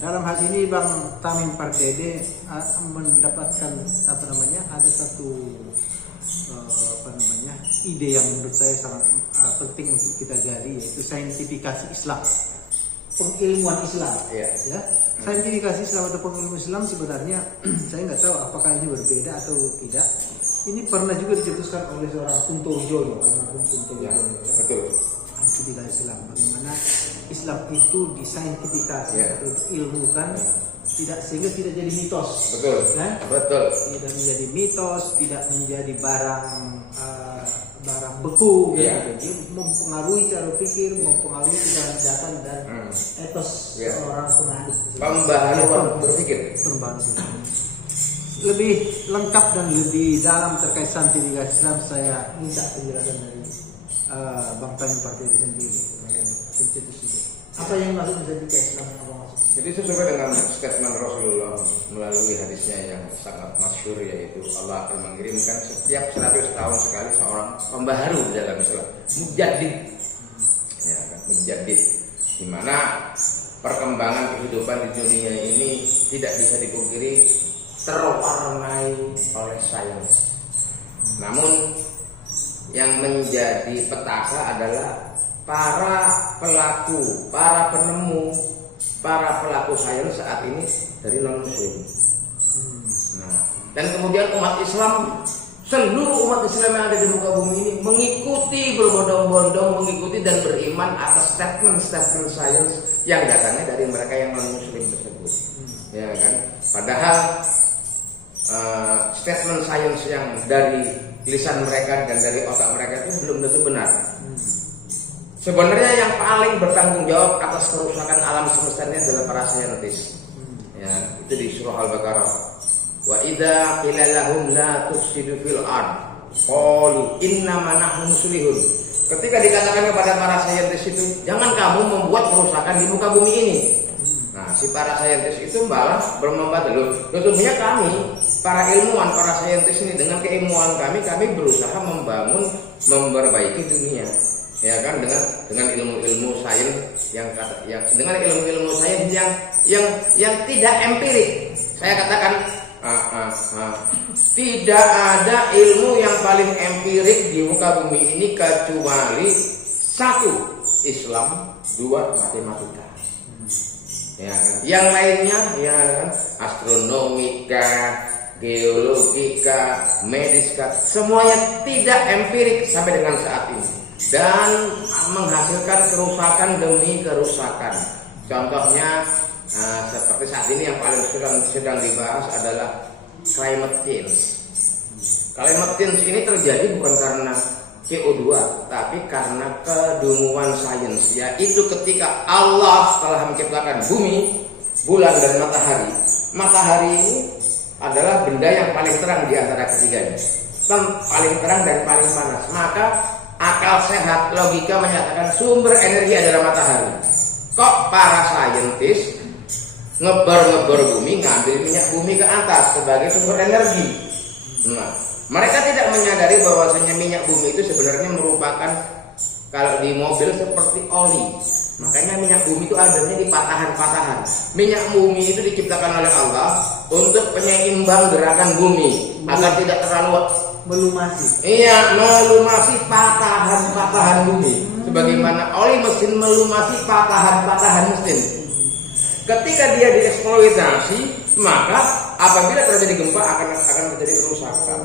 dalam hal ini Bang Tamim Pardede mendapatkan ada satu ide yang menurut saya sangat penting untuk kita gali, yaitu saintifikasi Islam, pengilmuan Islam. Ya, saintifikasi Islam atau pengilmuan Islam sebenarnya saya nggak tahu apakah ini berbeda atau tidak. Ini pernah juga dicetuskan oleh seorang Kunto Wijoyo, almarhum Kunto Wijoyo. Betul. Saintifikasi Islam, bagaimana Islam itu disaintifikasi atau diilmukan, sehingga tidak jadi mitos. Betul. Kan? Betul. Tidak menjadi mitos, tidak menjadi barang beku. Gitu. Dia mempengaruhi cara pikir, mempengaruhi tindakan dan etos seorang pengaduk. Pembaharuan berpikir. Lebih lengkap dan lebih dalam terkait saintifikasi Islam, saya minta penjelasan dari Bang Tamim Pardede sendiri. Apa yang masuk saintifikasi Islam? Jadi sesuai dengan statement Rasulullah melalui hadisnya yang sangat masyhur, yaitu Allah akan mengirimkan setiap 100 tahun sekali seorang pembaharu di dalam Islam, mujaddid. Ya, mujaddid, di mana perkembangan kehidupan di dunia ini tidak bisa dipungkiri terwarnai oleh sains. Namun yang menjadi petaka adalah para pelaku, para penemu, para pelaku sains saat ini dari non-muslim. Dan kemudian umat Islam, seluruh umat Islam yang ada di muka bumi ini mengikuti berbondong-bondong, mengikuti dan beriman atas statement-statement sains yang datangnya dari mereka yang non-muslim tersebut. Ya kan? Padahal statement sains yang dari lisan mereka dan dari otak mereka itu belum tentu benar. Sebenarnya yang paling bertanggung jawab atas kerusakan alam semesta ini adalah para saintis. Ya, itu di surah Al-Baqarah. Wa idza qila lahum la tufsidu fil ard qalu innama nahnu muslihun. Ketika dikatakan kepada para saintis itu, jangan kamu membuat kerusakan di muka bumi ini. Nah, si para saintis itu malah bermembantu, loh, tentunya kami, para ilmuwan, para saintis ini dengan keilmuan kami berusaha memperbaiki dunia. Ya kan, dengan ilmu-ilmu sains yang dengan ilmu-ilmu sains yang tidak empirik. Saya katakan tidak ada ilmu yang paling empirik di muka bumi ini kecuali satu, Islam, dua, matematika. Ya kan? Yang lainnya ya kan, astronomika, geologika, medisika, semuanya tidak empirik sampai dengan saat ini dan menghasilkan kerusakan demi kerusakan. Contohnya seperti saat ini yang paling sedang dibahas adalah climate change. Climate change ini terjadi bukan karena CO2, tapi karena kedunguan sains, yaitu ketika Allah telah menciptakan bumi, bulan dan matahari. Matahari ini adalah benda yang paling terang di antara ketiganya, paling terang dan paling panas. Maka akal sehat, logika menyatakan sumber energi adalah matahari. Kok para saintis ngebar bumi, ngambil minyak bumi ke atas sebagai sumber energi? Nah, mereka tidak menyadari bahwasanya minyak bumi itu sebenarnya merupakan, kalau di mobil, seperti oli. Makanya minyak bumi itu adanya di patahan-patahan. Minyak bumi itu diciptakan oleh Allah untuk penyeimbang gerakan bumi agar tidak terlalu melumasi. Iya, melumasi patahan-patahan bumi. Sebagaimana oli mesin melumasi patahan-patahan mesin. Ketika dia dieksploitasi, maka apabila terjadi gempa akan terjadi kerusakan.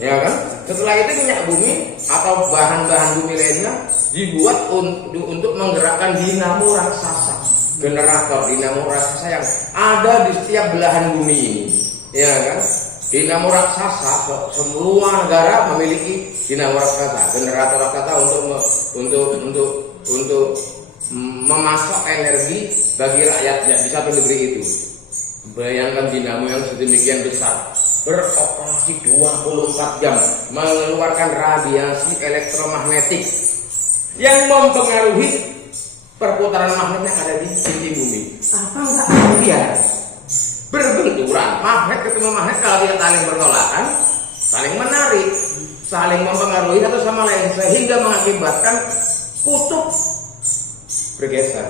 Ya kan? Setelah itu minyak bumi atau bahan-bahan bumi lainnya dibuat untuk menggerakkan dinamo raksasa, generator dinamo raksasa yang ada di setiap belahan bumi ini. Ya kan? Dinamo raksasa, semua negara memiliki dinamo raksasa, generator raksasa untuk memasok energi bagi rakyatnya di satu negeri itu. Bayangkan dinamo yang sedemikian besar beroperasi 24 jam, mengeluarkan radiasi elektromagnetik yang mempengaruhi perputaran magnet yang ada di inti bumi. Apa enggak dia berbenturan magnet ketemu magnet, kalau dia saling bertolakan, saling menarik, saling mempengaruhi satu sama lain, sehingga mengakibatkan kutub bergeser.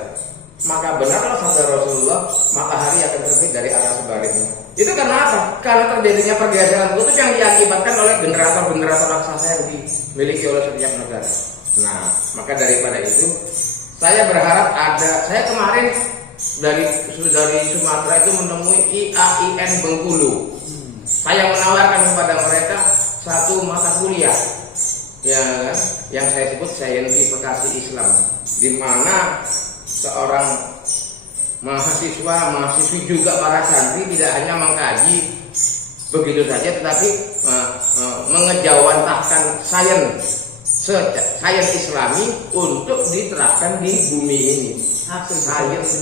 maka benarlah sabda Rasulullah, matahari akan terbit dari arah sebaliknya. Itu karena apa? Karena terjadinya pergeseran kutub yang diakibatkan oleh generator-generator raksasa yang dimiliki oleh setiap negara. Nah, maka daripada itu, saya berharap saya kemarin dari Sumatera itu menemui IAIN Bengkulu. Saya menawarkan kepada mereka satu mata kuliah, ya kan, yang saya sebut saintifikasi Islam, di mana seorang mahasiswi juga para santri tidak hanya mengkaji begitu saja, tetapi mengejawantahkan sains Islami untuk diterapkan di bumi ini. Sains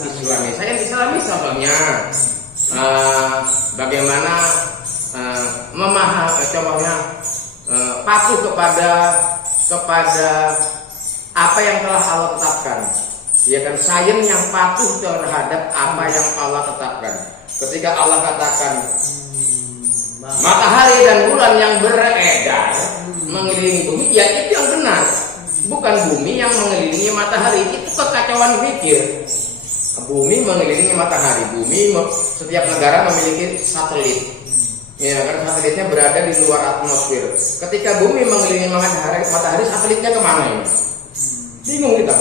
Islami contohnya bagaimana patuh kepada apa yang telah Allah tetapkan. Ya kan, sains yang patuh terhadap apa yang Allah tetapkan. Ketika Allah katakan matahari dan bulan yang beredar mengelilingi bumi, ya itu yang benar. Bukan bumi yang mengelilingi matahari, itu kekacauan pikir. Bumi mengelilingi matahari. Setiap negara memiliki satelit. Ya kan, satelitnya berada di luar atmosfer. Ketika bumi mengelilingi matahari, satelitnya kemana ini? Bingung kita.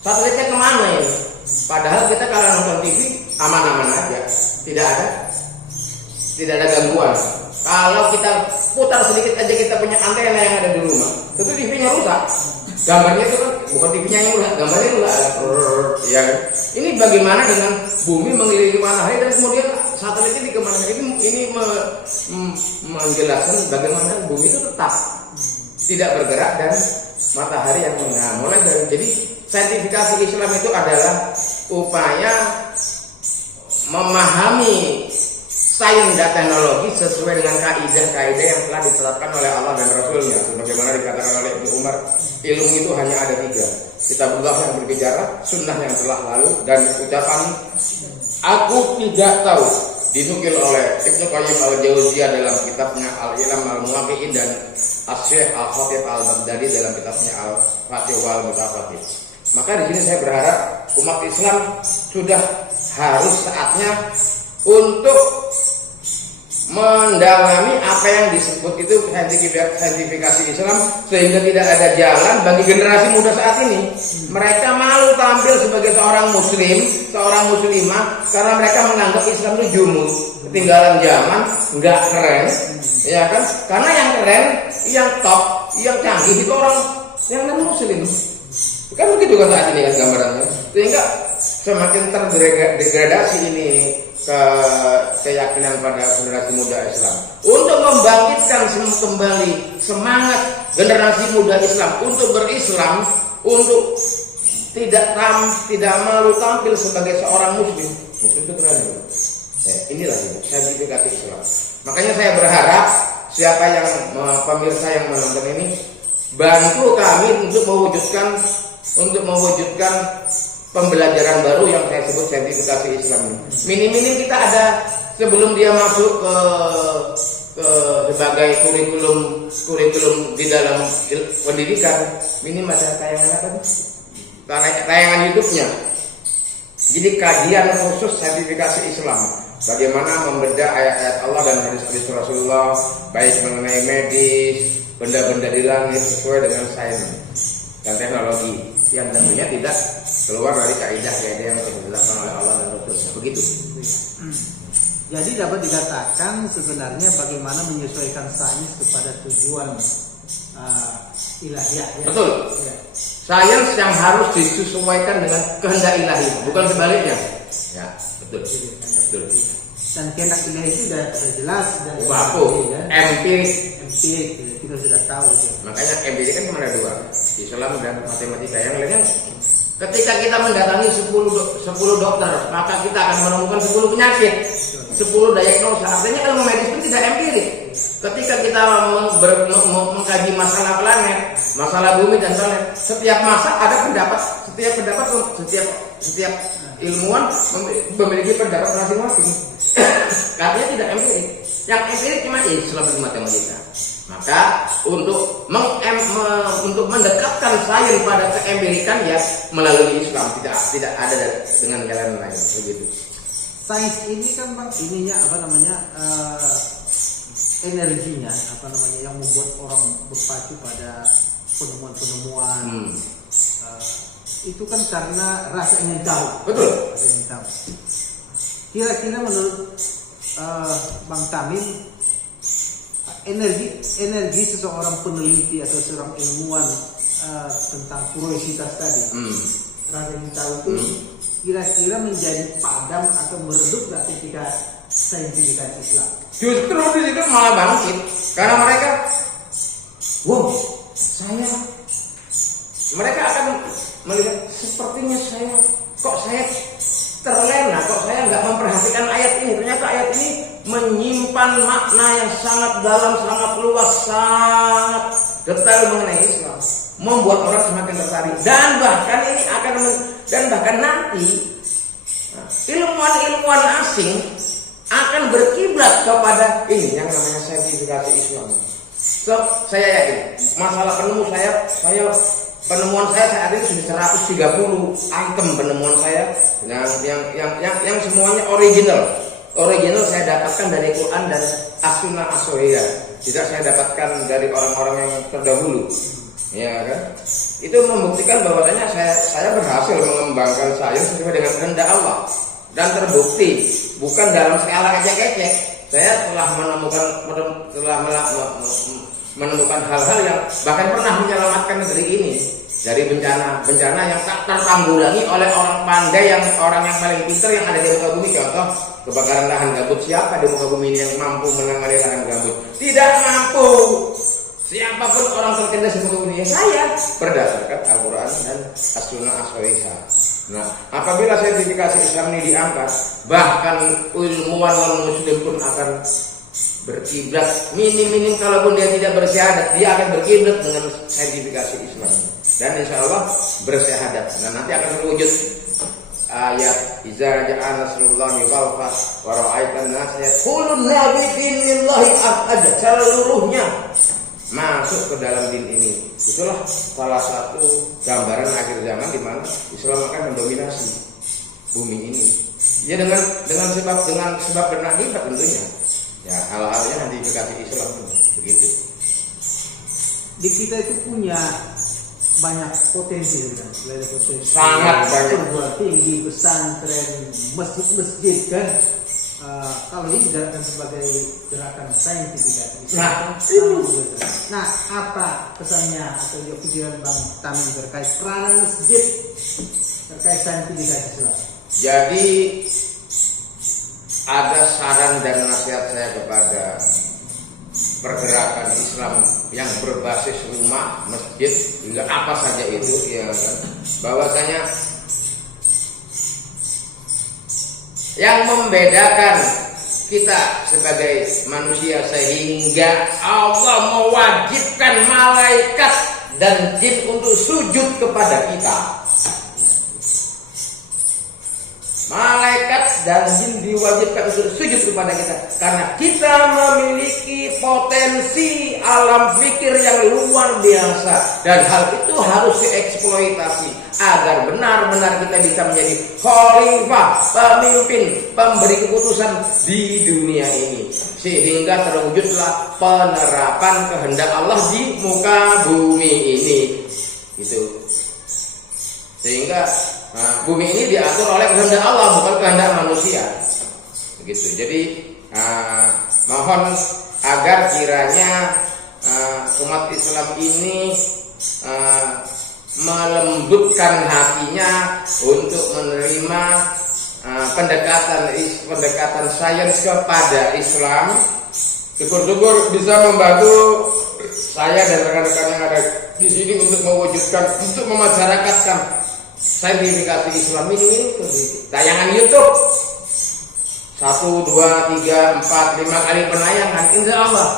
Satelitnya kemana ini? Padahal kita kalau nonton TV aman-aman aja, tidak ada gangguan. Kalau kita putar sedikit aja kita punya antena yang ada di rumah, tentu TV-nya rusak. Gambarnya itu kan bukan TV-nya yang rusak, gambarnya rusak. Ya kan? Ini bagaimana dengan bumi mengelilingi matahari dan kemudian satelitnya dikemanakan? Ini menjelaskan bagaimana bumi itu tetap tidak bergerak dan matahari yang mulai dari. Jadi saintifikasi Islam itu adalah upaya memahami sains dan teknologi sesuai dengan kaidah-kaidah yang telah ditetapkan oleh Allah dan Rasulnya. Sebagaimana dikatakan oleh Ibnu Umar, ilmu itu hanya ada 3. Kitabullah yang berbicara, sunnah yang telah lalu, dan ucapan aku tidak tahu, dinukil oleh Ibnu Qayyim al-Jauziyah dalam kitabnya Al-Ilam al-Muwaqqi'in dan Asy-Syaikh Al-Khatib al-Baghdadi dalam kitabnya Al-Fatih wal Mutafatih. Maka di sini saya berharap umat Islam sudah harus saatnya untuk mendalami apa yang disebut itu saintifikasi Islam, sehingga tidak ada jalan bagi generasi muda saat ini. Mereka malu tampil sebagai seorang muslim, seorang muslimah, karena mereka menganggap Islam itu jumud, ketinggalan zaman, nggak keren, ya kan? Karena yang keren, yang top, yang canggih itu orang yang non muslim. Kan begitu kan saat ini kan gambarannya. Sehingga semakin terdegradasi ini keyakinan pada generasi muda Islam. Untuk membangkitkan kembali semangat generasi muda Islam untuk berislam, untuk tidak malu tampil sebagai seorang muslim. Muslim itu keren. Inilah saintifikasi Islam. Makanya saya berharap siapa yang pemirsa yang menonton ini bantu kami untuk mewujudkan pembelajaran baru yang saya sebut saintifikasi Islam. Minim-minim kita ada sebelum dia masuk ke sebagai kurikulum di dalam pendidikan, minim ada tayangan YouTube-nya. Jadi kajian khusus saintifikasi Islam, bagaimana membedah ayat-ayat Allah dan hadis-hadis Rasulullah, baik mengenai medis, benda-benda di langit sesuai dengan sains dan teknologi yang tentunya tidak keluar dari kaidah-kaidah yang ditetapkan oleh Allah dan Rasulnya. Begitu. Jadi dapat dikatakan sebenarnya bagaimana menyesuaikan sains kepada tujuan ilahiyah. Ya? Betul. Ya. Sains yang harus disesuaikan dengan kehendak ilahi, bukan sebaliknya. Ya, betul. Betul. Dan kehendak ilahi itu sudah jelas dan empirik. Kita sudah tahu itu. Makanya empirik kan cuma ada 2, Islam dan matematika. Yang lainnya ketika kita mendatangi 10 dokter, maka kita akan menemukan 10 penyakit, 10 diagnosa. Artinya ilmu medis pun tidak empirik. Ketika kita mengkaji masalah planet, masalah bumi dan planet, setiap masa ada pendapat, setiap ilmuwan memiliki pendapat masing-masing. Artinya tidak empirik. Yang empirik cuma Islam dan matematika. Maka untuk mendekatkan sains pada keempirikan ya melalui Islam, tidak ada dengan jalan lain begitu. Sains ini kan bang, ininya energinya yang membuat orang berpacu pada penemuan-penemuan. Itu kan karena rasa ingin tahu. Betul. Rasa ingin tahu. Kira-kira menurut Bang Tamim, energi seseorang peneliti atau seorang ilmuwan tentang kuriositas tadi, rasa ingin tahu itu kira-kira menjadi padam atau meredup nggak ketika saintifikasi Islam? Justru di situ malah bangkit karena mereka akan melihat sepertinya saya terlena, kok saya nggak memperhatikan ayat ini. Ternyata ayat ini menyimpan makna yang sangat dalam, sangat luas, sangat detail mengenai Islam, membuat orang semakin tertarik. Dan bahkan nanti ilmuwan asing akan berkiblat kepada ini yang namanya saintifikasi Islam. So, saya yakin masalah penemuan saya saat ini sudah 130 item penemuan saya yang semuanya original saya dapatkan dari Quran dan As-Sunnah As-Sahihah. Tidak saya dapatkan dari orang-orang yang terdahulu. Ya kan? Itu membuktikan bahwasanya saya berhasil mengembangkan sains sesuai dengan kehendak Allah dan terbukti bukan dalam skala ecek-ecek. Saya telah menemukan hal-hal yang bahkan pernah menyelamatkan negeri ini dari bencana yang tak tertanggulangi oleh orang pandai, orang yang paling pintar yang ada di muka bumi. Contoh kebakaran lahan gambut, siapa di muka bumi ini yang mampu menangani lahan gambut? Tidak mampu. Siapapun orang tertindas di muka bumi, ya saya, berdasarkan Al-Quran dan As-Sunnah As-Sahihah. Nah, apabila sertifikasi Islam ini diangkat, bahkan ilmuwan non-muslim pun akan berkiblat. Minim kalaupun dia tidak bersyahadat, dia akan berkiblat dengan sertifikasi Islam. Dan insya Allah bersyahadat. Nah, nanti akan terwujud ayat iza ja'a nasrullahi wal fath wa ra'aitan nas yadkhuluna bi dinillahi afwaja, seluruhnya masuk ke dalam din ini. Itulah salah satu gambaran akhir zaman di mana Islam akan mendominasi bumi ini. Ya dengan sebab dan akibat tentunya. Ya hal-halnya sertifikasi Islam begitu. Di kita itu punya banyak potensi, selain potensi sangat banyak, perguruan tinggi, pesantren, masjid kan. Kalau ini dijalankan sebagai gerakan saintifikasi. Nah, apa pesannya atau pikiran Bang Tamim terkait peranan masjid terkait saintifikasi Islam? Jadi ada saran dan nasihat saya kepada pergerakan Islam yang berbasis rumah, masjid, juga apa saja itu, ya kan, bahwasanya yang membedakan kita sebagai manusia sehingga Allah mewajibkan malaikat dan jin untuk sujud kepada kita. Malaikat dan jin diwajibkan untuk sujud kepada kita karena kita memiliki potensi alam pikir yang luar biasa, dan hal itu harus dieksploitasi agar benar-benar kita bisa menjadi khalifah, pemimpin, pemberi keputusan di dunia ini, sehingga terwujudlah penerapan kehendak Allah di muka bumi ini. Gitu. Sehingga bumi ini diatur oleh kehendak Allah, bukan kehendak manusia. Begitu. Jadi mohon agar kiranya umat Islam ini melembutkan hatinya untuk menerima pendekatan sains kepada Islam. Syukur-syukur bisa membantu saya dan rekan-rekan yang ada di sini untuk mewujudkan, untuk memasyarakatkan saintifikasi Islam ini ke tayangan YouTube 1, 2, 3, 4, 5 kali penayangan, insya Allah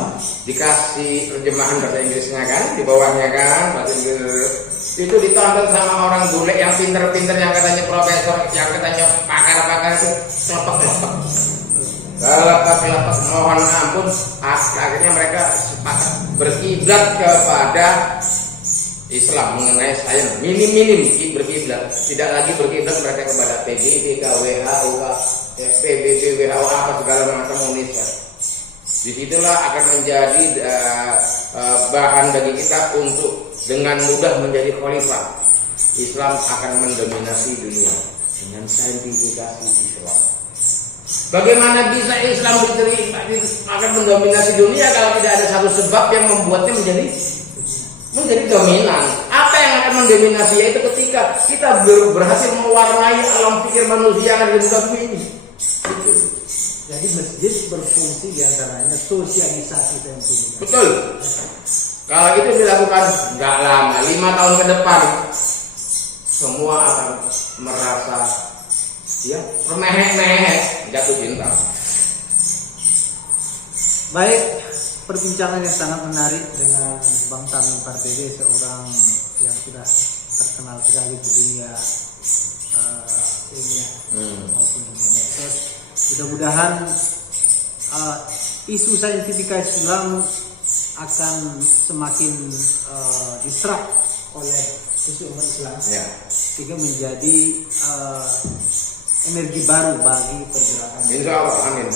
dikasih terjemahan bahasa Inggrisnya kan di bawahnya kan, bahasa Inggris itu ditonton sama orang bule yang pinter-pinter, yang katanya profesor, yang katanya pakar-pakar itu kelepek-kelepek, mohon ampun, akhirnya mereka sepakat berkiblat kepada Islam mengenai sains, minim berkiblat, tidak lagi berkiblat mereka kepada PBB, WHO, PBB, WHO apa segala macam Indonesia. Disitulah akan menjadi bahan bagi kita untuk dengan mudah menjadi khalifah. Islam akan mendominasi dunia dengan saintifikasi Islam. Bagaimana bisa Islam akan mendominasi dunia kalau tidak ada satu sebab yang membuatnya menjadi dominan? Apa yang akan mendominasi? Yaitu ketika kita berhasil mewarnai alam pikir manusia yang ada di muka bumi ini. Gitu. Jadi masjid berfungsi diantaranya sosialisasi saintifikasi. Betul. Kalau itu dilakukan nggak lama, 5 tahun ke depan, semua akan merasa ya termehek-mehek, jatuh cinta. Baik, perbincangan yang sangat menarik dengan Bang Tamim Pardede, seorang yang sudah terkenal sekali di dunia ilmiah maupun dunia medsos. Mudah-mudahan isu saintifikasi Islam akan semakin diserap oleh isu umat Islam, sehingga menjadi energi baru bagi pergerakan. Insya Allah, amin.